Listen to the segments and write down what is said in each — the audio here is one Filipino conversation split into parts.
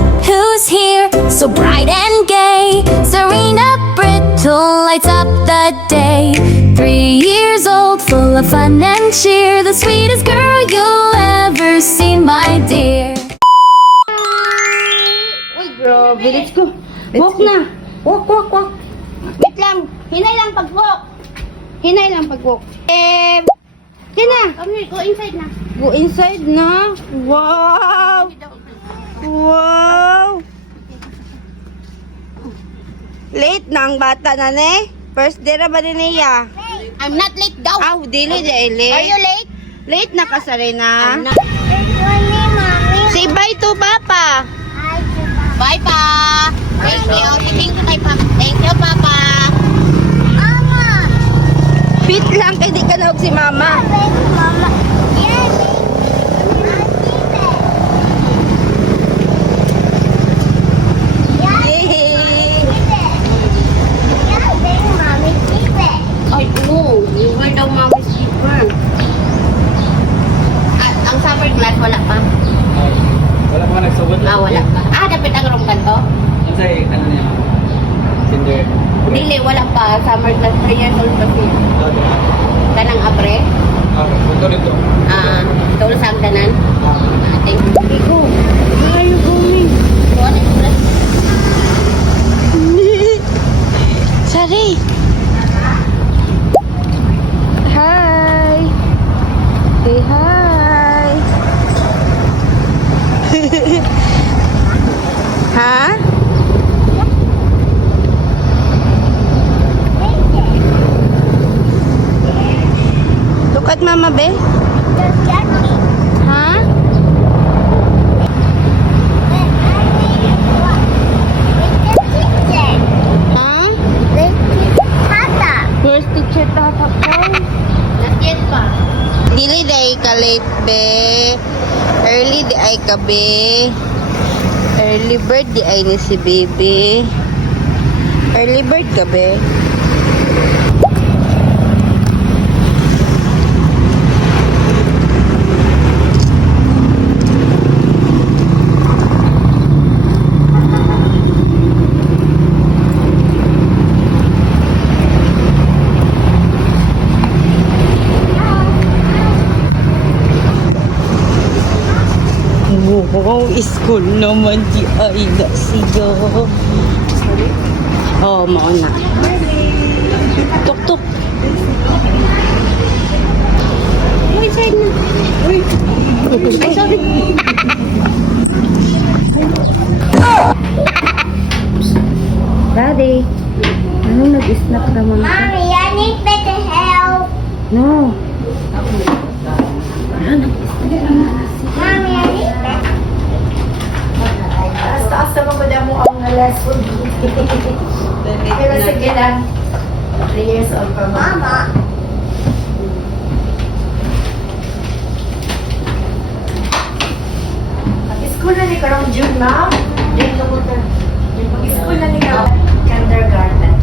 Look who's here, so bright and gay. Serena Brittle lights up the day. 3 years old, full of fun and cheer. The sweetest girl you'll ever see, my dear. Uy, grabe. Let's go. Walk na. Walk, walk, walk. Wait lang. Hinay lang pag-walk. Hinay lang pag-walk. Tina. Go inside na. Go inside na. Wow. Wow. Late na ang bata na ne. First day na ba din niya? I'm not late daw. Ah, dili di late. Are you late? Late na ka sa rin na. I'm not. Say bye to Papa. Bye pa. Thank you. Thank you kay Papa. Thank you, Papa. Fit lang kay di ka naog si Mama. Ay, no. You were daw mommy's keeper. Ang summer class, wala pa. Wala pa ka nagsugod. Wala pa. Dapat ang room kanto? Ano sa'yo, ano niya? Tinder. Dili, wala pa. Summer class, 3 years old pa siya. Kanang abre? Punto dito. Tol sa agdanan? Thank you. Go. Where are you going? Kuha na yung class. Sorry. Hi. Say hi. Ha? Look at Mama, be. Ha? Ha? Where's teacher Tata po? Not yet pa. Dili day ka late, be. Early di ay ka, be. Early bird di ay ni si baby. Early bird ka, be. Wow, school naman di ay siya. Oh, mauna. Tuk-tuk. Uy, side na. Uy. Ay, sorry. Daddy, anong nag-snap ka mga? Mommy, I need better help. No. Mommy, I need better. Taas naman ko na mo ang lesson. Pero sige lang. 3 years old pa mo. Mama. Mag-school na ni karong June, ma'am. Mag-school na ni karong kindergarten.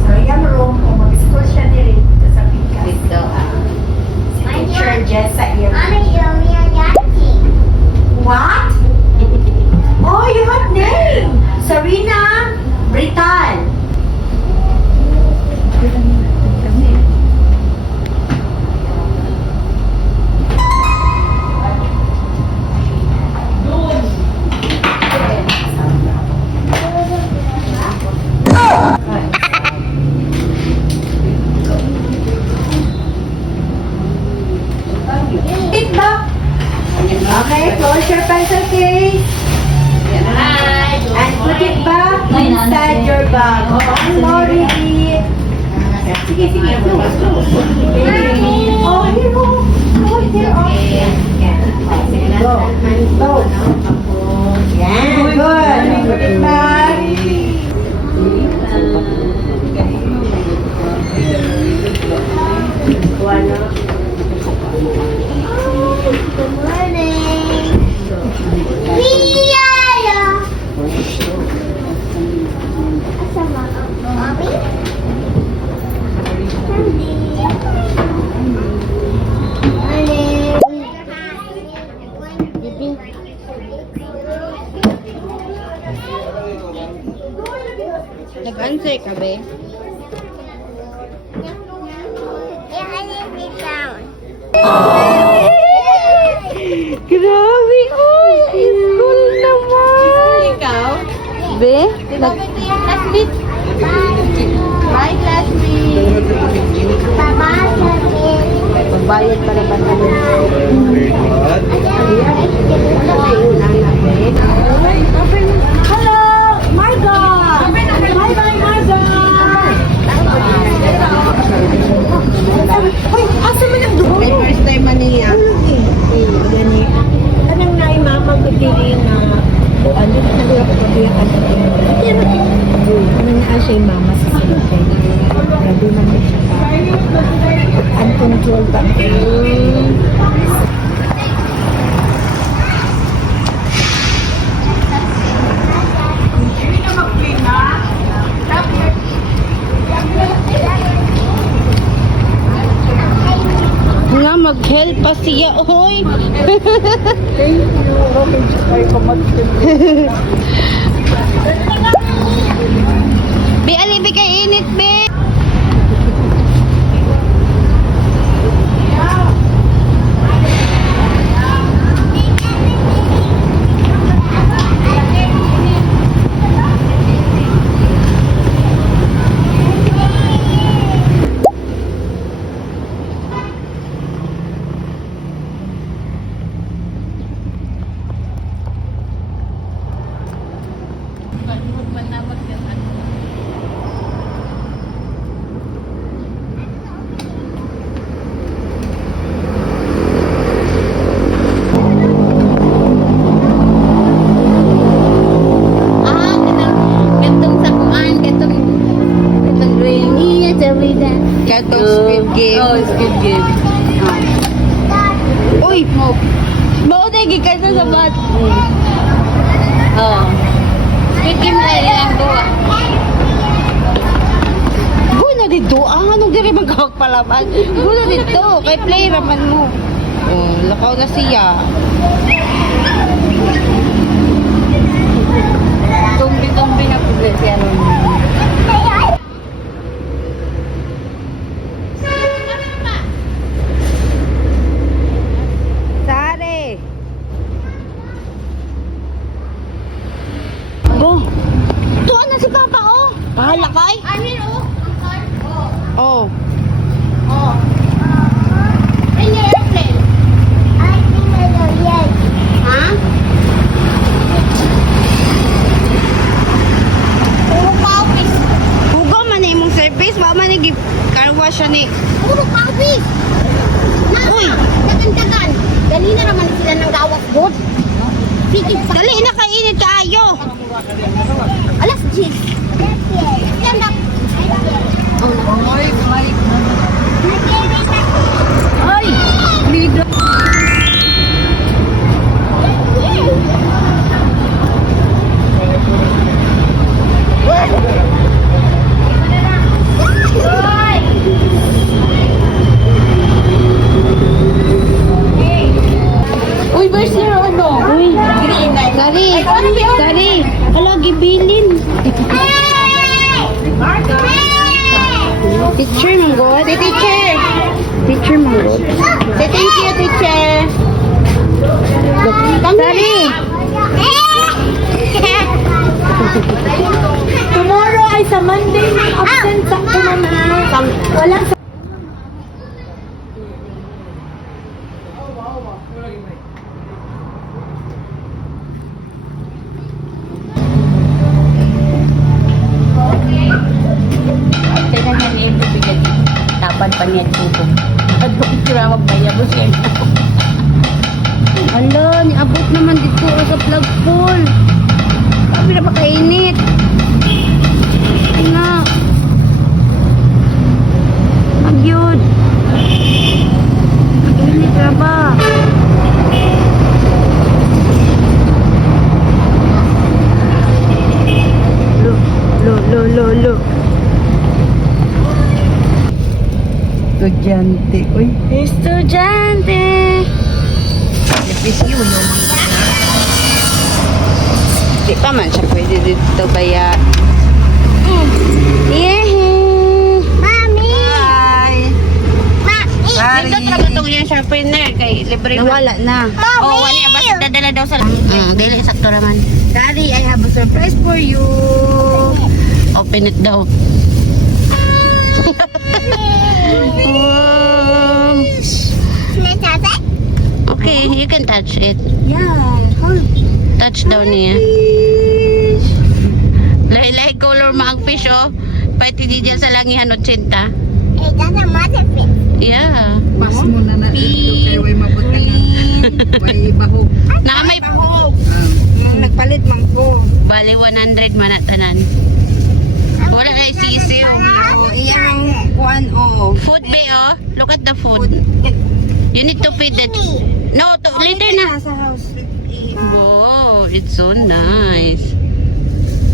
So, yung room, kung mag-school siya ni dito sa Pikas. Dito, Si teacher Jessa Iri. Mommy, show me a daddy. What? Oh, you have name! Serena Brital. Sit back. Okay, close your pencil case. And put it back inside your bag. Oh, sorry. Sige, sige. Close, close. Oh, here go. Oh, here. Okay. Go. Go. Yeah, good. Put it back. Good morning. Yaya. Asa mama? Mommy? Morning. Nag-answer ka, be? Yeah, I didn't sit down. Grabe, oy! School naman! Ikaw? Be? Classmate. Bye, classmate. Magbayad pala ba na? Hello, Marga! Bye-bye, Marga! Uy, asa man ang dugo? May first time man niya. Gani. Kanang na mama ko dili na ano na ko pabiya ka. Ano na siya yung mama sa salute. Grabe man siya pa. Uncontrolled pa. Nga, mag-help pa siya, oy! Be, alibi kay init, be! Katong Squid Game. Oh, Squid Game. Uy! Maunay, gikan sa bat. Oh. Squid Game na ilang duwa. Guna dito, anong diri magkakapalaman? Guna dito, kay play raman mo. Oh, lakaw na siya. Tumbi-tumbi na po siya. Sare! Go! Tuwan na si Papa, oh! Bahala kay? Amin, oh. Oh. Oh. In the airplane. I think I know, yes. Huh? Puro pawis. Hugo man na imong service, wa man nag car wash siya ni. Puro pawis. Uy! Dagan-dagan. Ganina naman sila ng gawas doon. Sige pa. Dali na kainit kaayo. Alas 10. Stand up. Ay! Lido. Uy, verse na ano? Uy! Sari! Sari! Ala, gibilin. Teacher, manggod. Si teacher. Teacher, manggod. Say thank you, teacher. Sari! Tomorrow ay sa Monday may absent sa mama. Walang sa Kaya nga niya ibibigay. Tapan pa niya dito. At picture magbayad mo siya. Ala, niabot naman dito sa plug pool. Sabi na pakainit. Nga. Magyod. Pakainit na ba? Lo. Estudyante. Uy. Estudyante. Epis yun, no? Di pa man siya pwede dito kaya Yehey! Mami! Bye. Mami! Sorry. Dito talaga itong yung sharpener kay libre man. Nawala na. Oh, wala basta dadala daw sa dili sakto naman. Daddy, I have a surprise for you. Open it daw. Wow. Okay, you can touch it. Yeah, hold. Touch daw niya. Lahi-lahi color maang fish oh. Pati di dyan sa langihan 80. It doesn't matter fit. Yeah. Pas mo na na dito kay way mabuti nga. Way bahog. Na may Nagpalit man ko. bali 100 manatanan. Wala na isisiw. Iyang kuan o. Food bay oh. Look at the food. You need to feed it. No, to, later na. Nasa house. Wow, it's so nice.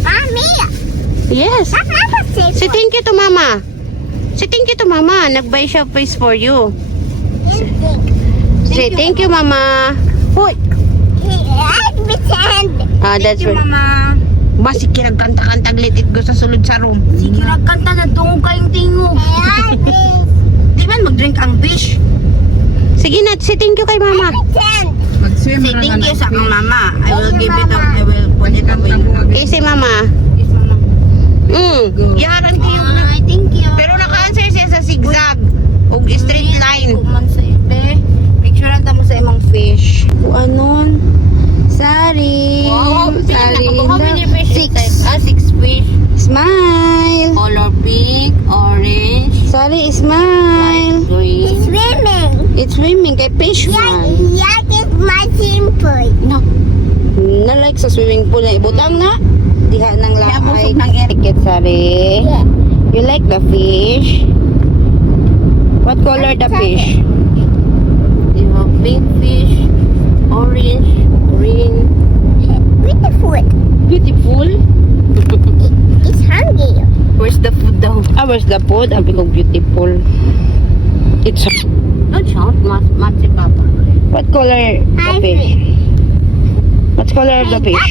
Mami! Yes. That's not a safe Say thank you to mama. Say thank you to mama. Nag-buy siya face for you. Say thank you mama. Hoy. Pretend. Ah, that's Thank you, right. mama. Masikirag kanta-kantag litit ko sa sulod sa room. Sige, kanta na tungog kayong tingog. Di man mag-drink ang fish. Sige na, say thank you kay mama. Pretend. Mag-swim Say na thank na you sa akong fish. mama. I will give it up. I will put it away. Okay, say mama. Yes, mama. Yaran kayo na. Ay, thank you. Pero naka-answer siya sa zigzag. O straight line. Kuman sa ibe. Picturean ta mo sa imong fish. Kuanon. Sari. Sari. How many fish inside? 6 fish. Smile. Color pink, orange, Sari, smile. green. Swimming. It's swimming kay fish man. That is my simple. No. Na like sa swimming pool na ibutang na. Diha nang lakay. Nabusog ng Ticket, Sari. Yeah. You like the fish? What color the fish? You have pink fish, orange, green. Beautiful. Beautiful. It's hungry. Where's the food daw? Ah, where's the food? Ang bigong beautiful. It's Don't shout, mat si Papa. what color the I fish? What color of the fish?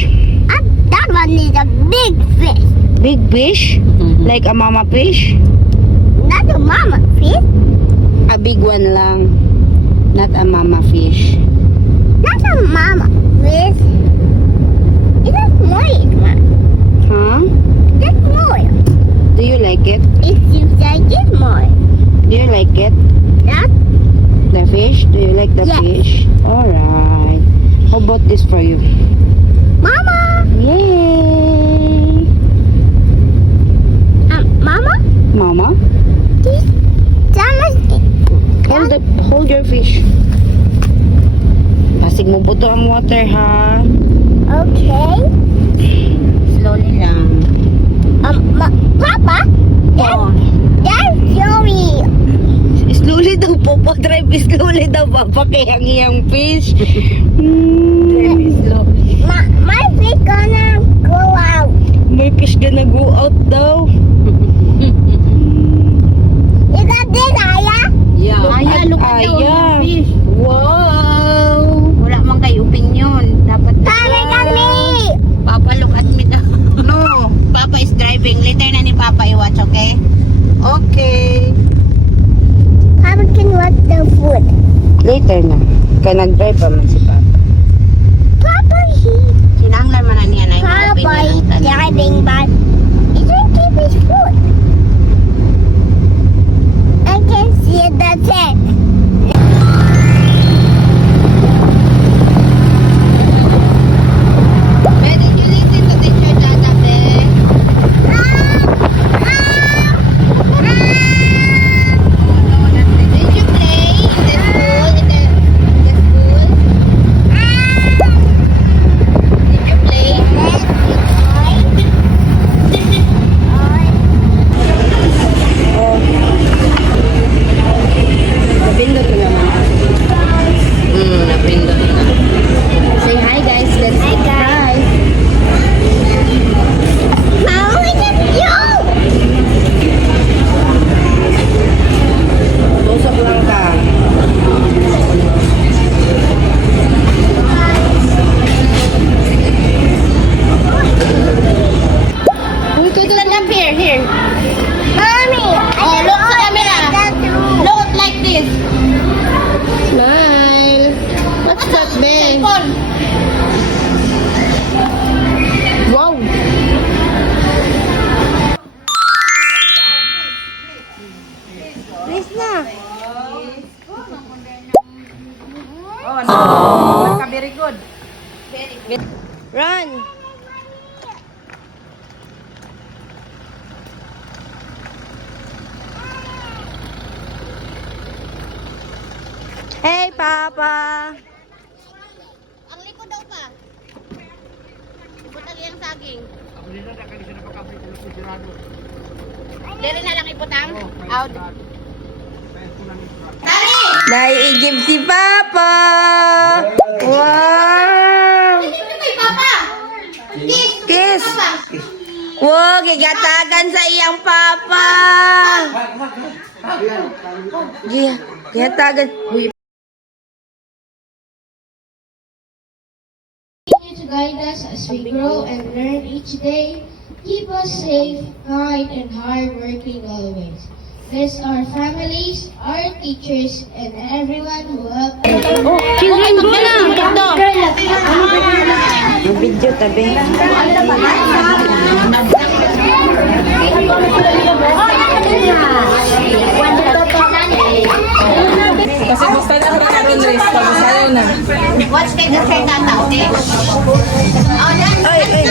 That one is a big fish. Big fish? Like a mama fish? Not a mama fish. A big one lang. Not a mama fish. Not a mama fish. It's a small one. Huh? Just small. Do you like it? If you like it more. Do you like it? That The fish? Do you like the Yes. fish? Alright. How about this for you? mama. Yay! Mama. Mama? This. Hold your fish. Pasig mo buto ang water ha. Okay. Slowly lang. Papa. Oh. That's Joey. Slowly daw po pa. Drive slowly daw papa kaya ang iyang fish. My fish gonna go out. May fish gonna go out daw. You got this, Aya? Yeah. Aya, look at the Aya. fish. Wow. Wala man kay opinion. Dapat Come at me. Papa, look at me daw. No. Papa is driving. Later na ni Papa i-watch, okay? Okay. Papa can watch the food. Later na. Kaya nag-drive pa man si Papa. Papa, Sinanglan man na niya na yung Papa opinion is ng tanong. driving, but he didn't keep his food. I can see the tank. Where did you listen to teacher Tata Bear? Did you play in the school? In the school? Run! Hey, Papa! Ang likod daw pa. Ibutang yung saging. Dere na lang ibutang. Out. Naiigib si Papa! Wow! Kay Papa! Kiss! Wow, gigatagan sa iyang Papa! Gigatagan. Continue to guide us as we grow and learn each day. Keep us safe, kind, and hardworking always. Bless our families, our teachers, and everyone who helped us. Children, go na! Video tabi. Kasi gusto na rin ang race. Tapos ayaw na. Watch kay the kay tata, okay? Oh, dance. Ay, ay.